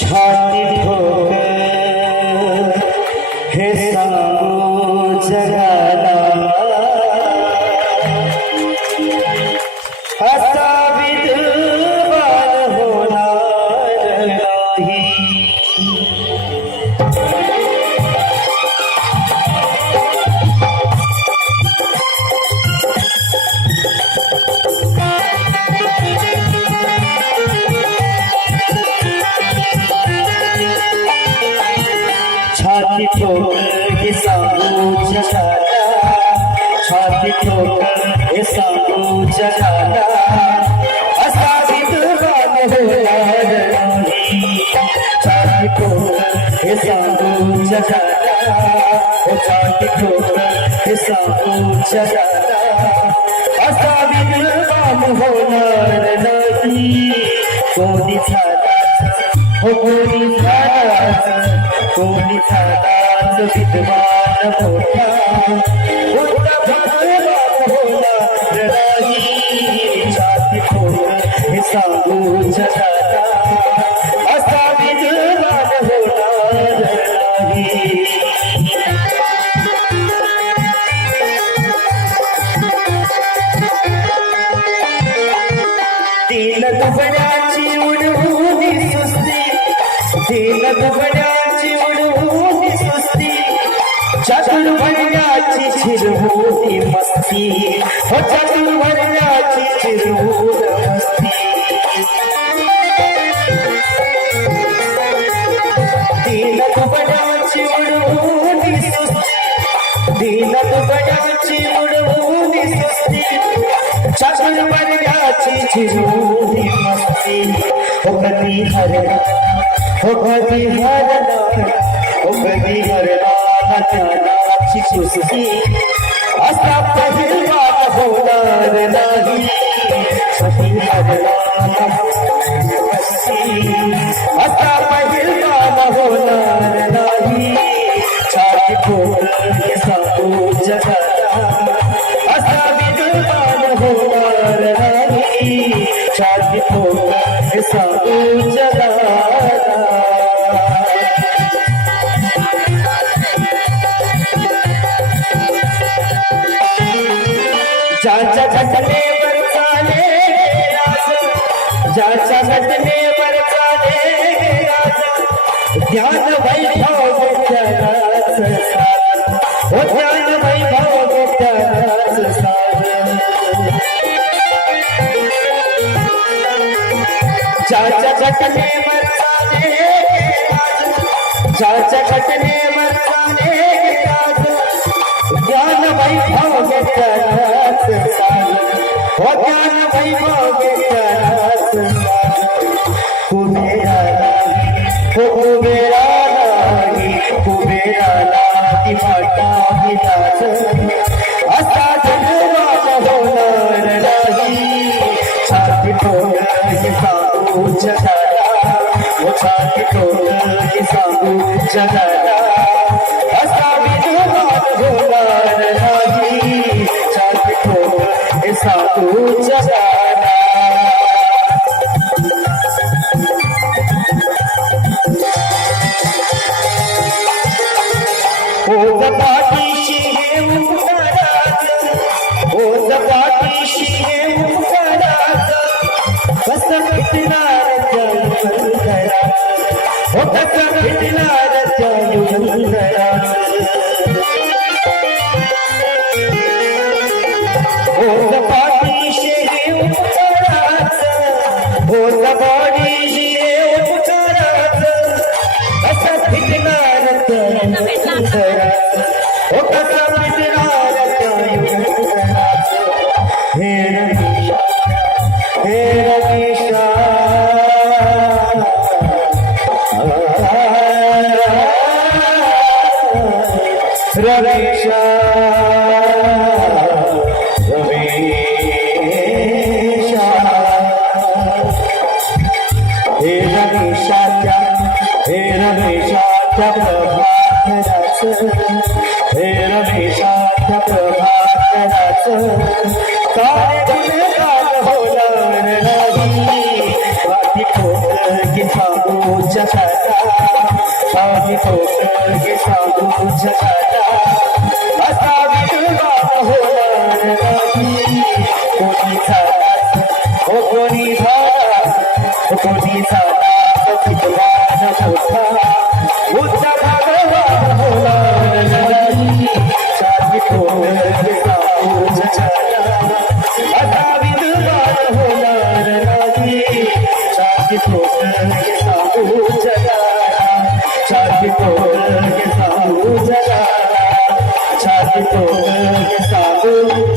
छाती ठोक हे सांगू जगाला असा विद्वान होणार नाही। छाती ठोकर हे सांगू जगाला, छाती ठोकर हे सांगू जगाला असा विद्वान होणार नाही। छाती ठोकर हे सांगू जगाला, छाती ठोकर हे सांगू जगाला असा विद्वान होणार नाही। कोणी झालाच हो कोणी झालाच, कोणी झालाच विद्वान मोठा, कोणता भगवान होणार नाही। छाती ठोकर हे सांगू जगाला असा विद्वान होणार नाही। तीन दुबळ्याची उडवून सुस्ती, तीन दुबळ्याची उडवून सुस्ती, चातुर्वर्ण्याची चिरवून मस्ती, हो चातुर्वर्ण्याची चिरवून मस्ती। तीन दुबळ्याची उडवून सुस्ती, तीन दुबळ्याची उडवून सुस्ती, चातुर्वर्ण्याची चिरवून मस्ती। हो कधी हरला, हो कधी हरला, हो कधी हरला नाची सुस्ती, असा पहिलवान होणार नाही। कधी हरला असा पहिलवान होणार नाही। छाती ठोकर हे सांगू जगाला असा विद्वान होणार नाही। छाती ठोकर हे सांगू जगाला। ज्याच्या घटनेवर चाले राजा, ज्याच्या घटनेवर चाले राजा, ज्ञान वैभव त्यालाच सार, हो ज्ञान वैभव त्यालाच सार। ज्याच्या घटनेवर चाले राजा, ज्याच्या घटनेवर चाले राजा, ज्ञान वैभव त्यालाच सार, हो ज्ञान वैभव त्यालाच सार। कुबेराला हो कुबेराला, कुबेराला ती वाटा विलास, असा धनवान होणार नाही। छाती ठोकर हे सांगू जगाला, हो छाती ठोकर हे सांगू जगाला असा विद्वान होणार नाही। छाती ठोकर हे सांगू जगाला। ओ पाठीशी हे उपकाराचं, ओ पाठीशी हे उपकाराचं, कसं भेटणार जयवंतराचं, हो कसं भेटणार जयवंतराचं। ओ पाठीशी हे उपकाराचं, ओ पाठीशी हे उपकाराचं, कसं भेटणार जयवंतराचं, हो कसं भेटणार जयवंतराचं। हे रमेशा रमेशा रमेशा हे रमेशाच्या प्रभाकराचं हे रमेशाच्या प्रभाकराचं काय गुणगान होणार नाही वाटी पोटगी सांगू जगाला वाटी पोटगी सांगू जगाला असा गुणगान होणार नाही कोणी झाला कोणी झाला कोणी झाला विद्वान मोठा बुद्ध भगवान होणार नाही शादी पोटगी सांगू जगाला असा विद्वान होणार नाही शादी पोटगी सांगू जगाला शादी पोटगी सांगू जगाला शादी पोटगी सांगू